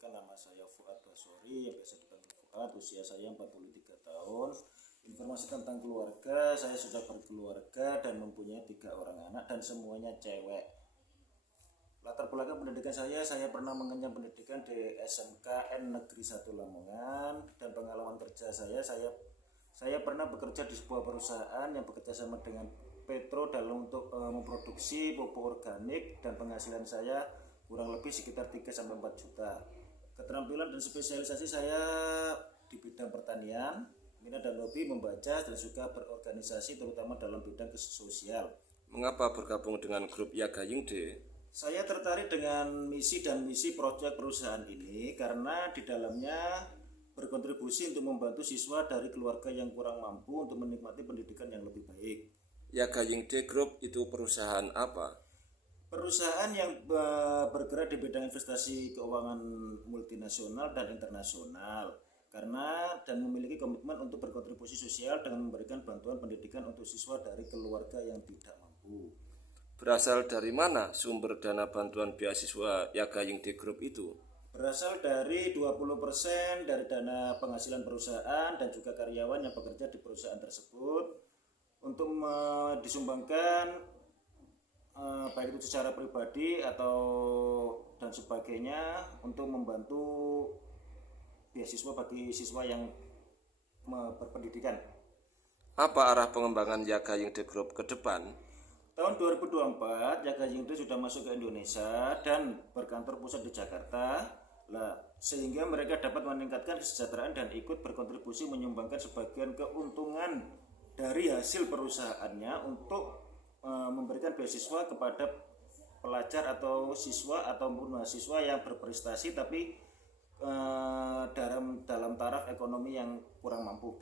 Perkenalkan, nama saya Fuad Basori yang biasa dipanggil Fuad. Usia saya 43 tahun. Informasi tentang keluarga, saya sudah berkeluarga dan mempunyai 3 orang anak dan semuanya cewek. Latar belakang pendidikan saya pernah mengenyam pendidikan di SMKN Negeri 1 Lamongan, dan pengalaman kerja saya pernah bekerja di sebuah perusahaan yang bekerja sama dengan Petro dalam untuk memproduksi pupuk organik, dan penghasilan saya kurang lebih sekitar 3-4 juta. Keterampilan dan spesialisasi saya di bidang pertanian, minat dan hobi membaca dan suka berorganisasi terutama dalam bidang sosial. Mengapa bergabung dengan grup Yaga Yingde? Saya tertarik dengan misi dan misi proyek perusahaan ini karena di dalamnya berkontribusi untuk membantu siswa dari keluarga yang kurang mampu untuk menikmati pendidikan yang lebih baik. Yaga Yingde Group itu perusahaan apa? Perusahaan yang bergerak di bidang investasi keuangan multinasional dan internasional dan memiliki komitmen untuk berkontribusi sosial dengan memberikan bantuan pendidikan untuk siswa dari keluarga yang tidak mampu. Berasal dari mana sumber dana bantuan beasiswa Yaga Yingde Group itu? Berasal dari 20% dari dana penghasilan perusahaan dan juga karyawan yang bekerja di perusahaan tersebut untuk disumbangkan baik itu secara pribadi atau dan sebagainya untuk membantu beasiswa bagi siswa yang berpendidikan. Apa arah pengembangan Yaga Yingde Group ke depan? Tahun 2024 Yaga Yingde sudah masuk ke Indonesia dan berkantor pusat di Jakarta, sehingga mereka dapat meningkatkan kesejahteraan dan ikut berkontribusi menyumbangkan sebagian keuntungan dari hasil perusahaannya untuk memberikan beasiswa kepada pelajar atau siswa ataupun mahasiswa yang berprestasi tapi dalam taraf ekonomi yang kurang mampu.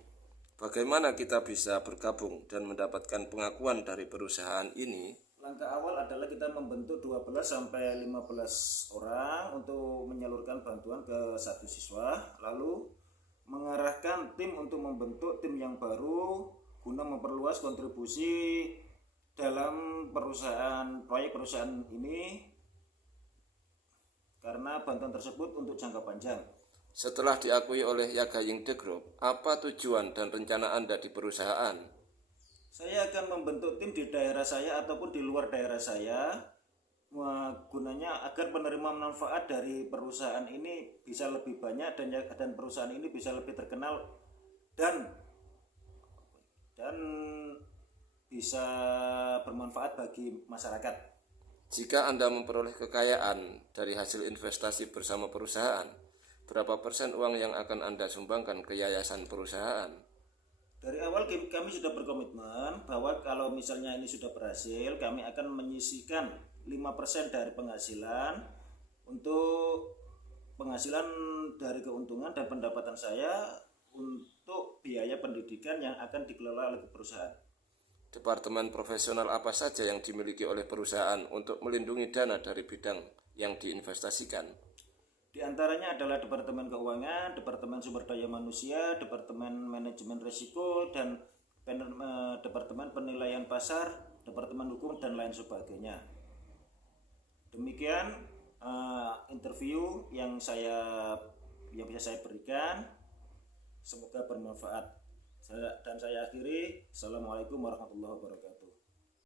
Bagaimana kita bisa bergabung dan mendapatkan pengakuan dari perusahaan ini? Langkah awal adalah kita membentuk 12-15 orang untuk menyalurkan bantuan ke satu siswa, lalu mengarahkan tim untuk membentuk tim yang baru guna memperluas kontribusi dalam proyek perusahaan ini, karena bantuan tersebut untuk jangka panjang. Setelah diakui oleh Yaga Yingde Group, apa tujuan dan rencana Anda di perusahaan? Saya akan membentuk tim di daerah saya ataupun di luar daerah saya, gunanya agar penerima manfaat dari perusahaan ini bisa lebih banyak dan perusahaan ini bisa lebih terkenal dan bisa bermanfaat bagi masyarakat. Jika Anda memperoleh kekayaan dari hasil investasi bersama perusahaan, berapa persen uang yang akan Anda sumbangkan ke yayasan perusahaan? Dari awal kami sudah berkomitmen bahwa kalau misalnya ini sudah berhasil, kami akan menyisihkan 5% dari penghasilan untuk penghasilan dari keuntungan dan pendapatan saya untuk biaya pendidikan yang akan dikelola oleh perusahaan. Departemen profesional apa saja yang dimiliki oleh perusahaan untuk melindungi dana dari bidang yang diinvestasikan? Di antaranya adalah Departemen Keuangan, Departemen Sumber Daya Manusia, Departemen Manajemen Risiko, dan Departemen Penilaian Pasar, Departemen Hukum, dan lain sebagainya. Demikian interview yang bisa saya berikan. Semoga bermanfaat. Dan saya akhiri. Assalamualaikum warahmatullahi wabarakatuh.